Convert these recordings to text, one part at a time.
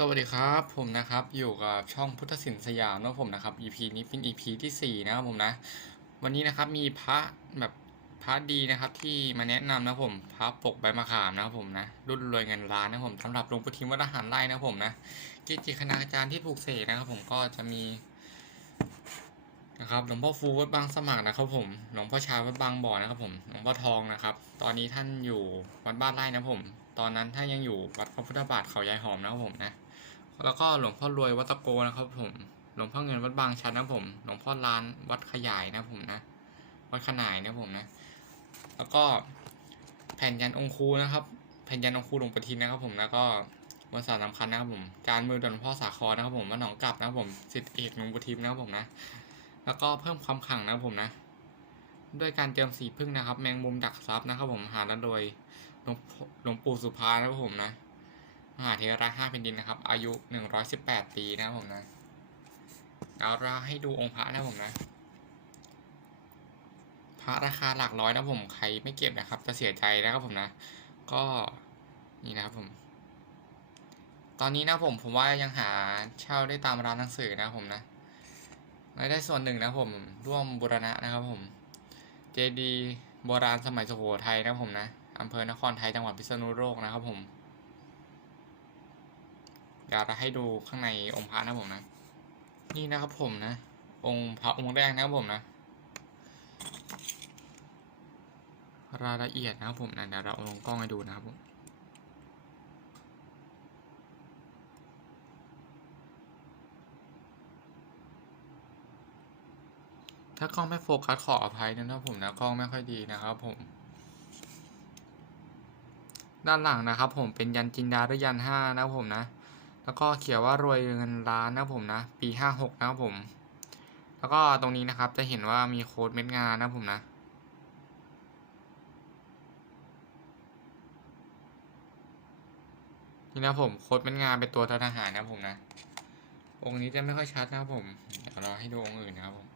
สวัสดีครับ ผมนะครับอยู่กับช่องพุทธศิลป์สยามนะผมนะครับ EP นี้เป็น EP ที่ 4 นะครับผมนะ วันนี้นะครับมีพระแบบพระดีนะครับที่มาแนะนำนะผมพระปกใบมะขามนะครับผมนะรุ่นรวยเงินล้านนะผมสำหรับหลวงปู่ทิมวัดอาหารไร่นะผมนะกิจคณาจารย์ที่ปลูกเสกนะครับ ผมก็จะมีนะครับหลวงพ่อฟูวัดบางสมัครนะครับผมหลวงพ่อชาวัดบางบ่อนะครับผมหลวงพ่อทองนะครับ ตอนนี้ท่านอยู่วัดบ้านไร่นะผม ตอนนั้นท่านยังอยู่วัดพระพุทธบาทเขายายหอมนะครับผมนะ แล้วก็หลวงพ่อรวยวัดตะโกนะครับผม หลวงพ่อเงินวัดบางชันนะผม หลวงพ่อลานวัดขยายนะผมนะ วัดขนายนะผมนะ แล้วก็แผ่นยันองคูนะครับ แผ่นยันองคูหลวงปทินนะครับผม แล้วก็วันสารสำคัญนะครับผมจานมือหลวงพ่อสาครนะครับผมวัดหนองกลับนะครับผมสิทธิเอกหลวงปทิมนะครับผมนะ แล้วก็เพิ่มความขังนะครับผมนะ ด้วยการเตรียมสีพึ่งนะครับ แมงมุมดักซับนะครับผม หาแล้วโดยหลวงพ่อหลวงปู่สุภานะครับผมนะ มหาเทระห้าแผ่นดินนะครับ อายุหนึ่งร้อยสิบแปดปีนะผมนะเอาเราให้ดูองค์พระนะผมนะ พระราคาหลักร้อยนะผมใครไม่เก็บนะครับ จะเสียใจนะครับผมนะ ก็นี่นะครับผม ตอนนี้นะผมผมว่ายังหาเช่าได้ตามร้านหนังสือนะครับผมนะรายได้ส่วนหนึ่งนะผมร่วมบูรณะนะครับผม เจดีโบราณสมัยสุโขทัยนะผมนะอำเภอนครไทยจังหวัดพิษณุโลกนะครับผม ดี๋ยวเราให้ดูข้างในองค์พระนะผมนะ นี่นะครับผมนะ องค์พระองค์แรกนะครับผมนะ รายละเอียดนะครับผมนะเดี๋ยวเราลงกล้องให้ดูนะครับผมถ้ากล้องไม่โฟกัสขออภัยนะครับผมนะกล้องไม่ค่อยดีนะครับผม ด้านหลังนะครับผมเป็นยันจินดาหรือยันห้านะครับผมนะ แล้วก็เขียนว่ารวยเงินล้านนะผมนะ ปีห้าหกนะครับผม แล้วก็ตรงนี้นะครับจะเห็นว่ามีโค้ดเม็ดงานนะผมนะนี่นะผมโค้ดเม็ดงานเป็นตัวทหารนะผมนะ องค์นี้จะไม่ค่อยชัดนะครับผมเดี๋ยวเราให้ดูองค์อื่นนะครับผม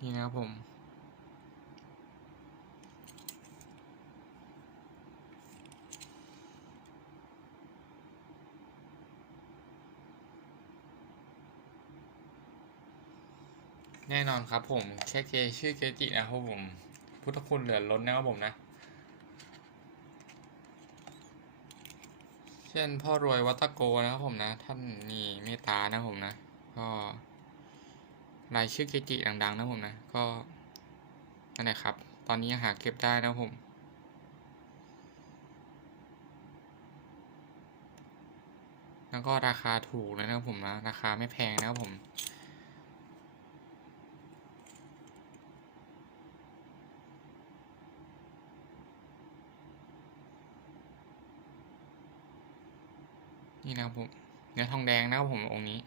นี่นะครับผม แน่นอนครับผมแค่เกชื่อเกจินะครับผม พุทธคุณเหลือล้นนะครับผมนะ เช่นพ่อรวยวัตะโกนะครับผมนะ ท่านมีเมตตานะครับผมนะ ก็รายชื่อเกจิดังๆนะครับผมนะ ก็นั่นแหละครับ ตอนนี้หาเก็บได้นะครับผมแล้วก็ราคาถูกเลยนะครับผมนะ ราคาไม่แพงนะครับผม นี่นะครับผมเนื้อทองแดงนะครับผมองค์นี้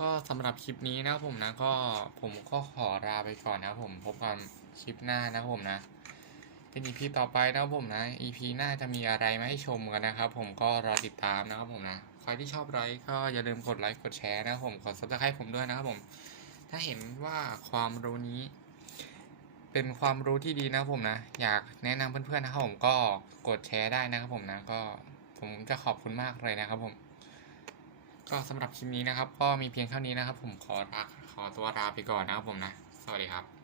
ก็สำหรับคลิปนี้นะครับผมนะก็ผมก็ขอลาไปก่อนนะครับผมพบกันคลิปหน้านะครับผมนะเป็น EP ต่อไปนะครับผมนะ EP หน้าจะมีอะไรมาให้ชมกันนะครับผมก็รอติดตามนะครับผมนะใครที่ชอบไลค์ก็อย่าลืมกดไลค์กดแชร์นะครับผมกด subscribe ผมด้วยนะครับผม ถ้าเห็นว่าความรู้นี้ เป็นความรู้ที่ดีนะครับผมนะ อยากแนะนำเพื่อนๆนะครับผมก็กดแชร์ได้นะครับผมนะก็ ผมจะขอบคุณมากเลยนะครับผม ก็สำหรับคลิปนี้นะครับ ก็มีเพียงเท่านี้นะครับ ผมขอขอตัวลาไปก่อนนะครับผมนะ สวัสดีครับ